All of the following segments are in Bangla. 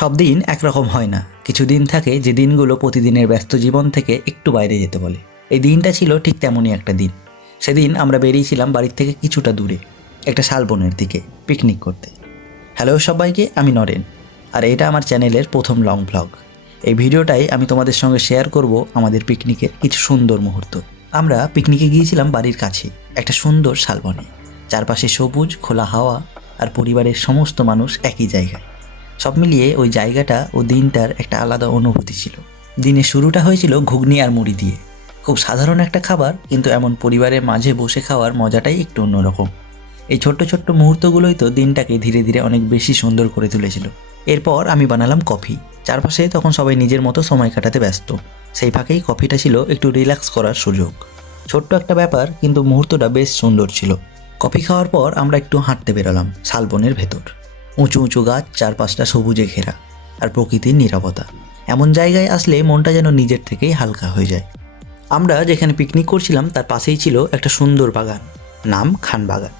সব দিন একরকম হয় না। কিছু দিন থাকে যে দিনগুলো প্রতিদিনের ব্যস্ত জীবন থেকে একটু বাইরে যেতে বলে। এই দিনটা ছিল ঠিক তেমনই একটা দিন। সেদিন আমরা বেরিয়েছিলাম বাড়ির থেকে কিছুটা দূরে, একটা শালবনের দিকে পিকনিক করতে। হ্যালো সবাইকে, আমি নরেন। আর এটা আমার চ্যানেলের প্রথম লং ব্লগ এই ভিডিওটাই আমি তোমাদের সঙ্গে শেয়ার করব আমাদের পিকনিকের কিছু সুন্দর মুহূর্ত। আমরা পিকনিকে গিয়েছিলাম বাড়ির কাছে, একটা সুন্দর শালবনে। চারপাশে সবুজ, খোলা হাওয়া আর পরিবারের সমস্ত মানুষ একই জায়গায়। সব মিলিয়ে ওই জায়গাটা ও দিনটার একটা আলাদা অনুভূতি ছিল। দিনের শুরুটা হয়েছিল ঘুগনি আর মুড়ি দিয়ে। খুব সাধারণ একটা খাবার, কিন্তু এমন পরিবারের মাঝে বসে খাওয়ার মজাটাই একটু অন্যরকম। এই ছোট্ট ছোট্ট মুহূর্তগুলোই তো দিনটাকে ধীরে ধীরে অনেক বেশি সুন্দর করে তুলেছিল। এরপর আমি বানালাম কফি। চারপাশে তখন সবাই নিজের মতো সময় কাটাতে ব্যস্ত। সেই ফাঁকেই কফিটা ছিল একটু রিল্যাক্স করার সুযোগ। ছোট্ট একটা ব্যাপার, কিন্তু মুহূর্তটা বেশ সুন্দর ছিল। কফি খাওয়ার পর আমরা একটু হাঁটতে বেরোলাম, শালবনের ভেতর। উঁচু উঁচু গাছ, চারপাশটা সবুজে ঘেরা আর প্রকৃতির নিরাপত্তা এমন জায়গায় আসলে মনটা যেন নিজের থেকেই হালকা হয়ে যায়। আমরা যেখানে পিকনিক করছিলাম, তার পাশেই ছিল একটা সুন্দর বাগান, নাম খান বাগান।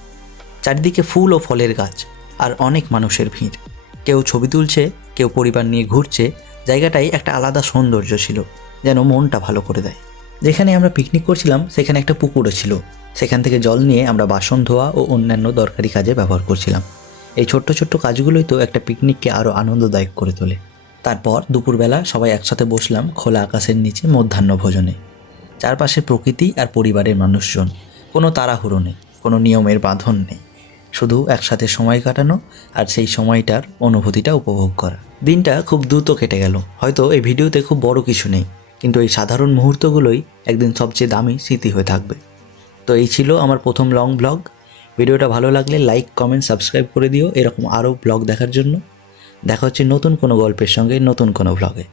চারিদিকে ফুল ও ফলের গাছ আর অনেক মানুষের ভিড়। কেউ ছবি তুলছে, কেউ পরিবার নিয়ে ঘুরছে। জায়গাটাই একটা আলাদা সৌন্দর্য ছিল, যেন মনটা ভালো করে দেয়। যেখানে আমরা পিকনিক করছিলাম, সেখানে একটা পুকুরও ছিল। সেখান থেকে জল নিয়ে আমরা বাসন ধোয়া ও অন্যান্য দরকারি কাজে ব্যবহার করছিলাম। এই ছোট্ট ছোট্ট কাজগুলোই তো একটা পিকনিককে আরও আনন্দদায়ক করে তোলে। তারপর দুপুরবেলা সবাই একসাথে বসলাম খোলা আকাশের নিচে মধ্যাহ্ন ভোজনে। চারপাশে প্রকৃতি আর পরিবারের মানুষজন। কোনো তাড়াহুড়ো নেই, কোনো নিয়মের বাঁধন নেই। শুধু একসাথে সময় কাটানো আর সেই সময়টার অনুভূতিটা উপভোগ করা। দিনটা খুব দ্রুত কেটে গেল। হয়তো এই ভিডিওতে খুব বড় কিছু নেই, কিন্তু এই সাধারণ মুহূর্তগুলোই একদিন সবচেয়ে দামি স্মৃতি হয়ে থাকবে। তো এই ছিল আমার প্রথম লং ব্লগ। ভিডিওটা ভালো লাগলে লাইক কমেন্ট সাবস্ক্রাইব করে দিও। এরকম আরও ব্লগ দেখার জন্য। দেখা হচ্ছে নতুন কোনো গল্পের সঙ্গে নতুন কোনো ব্লগে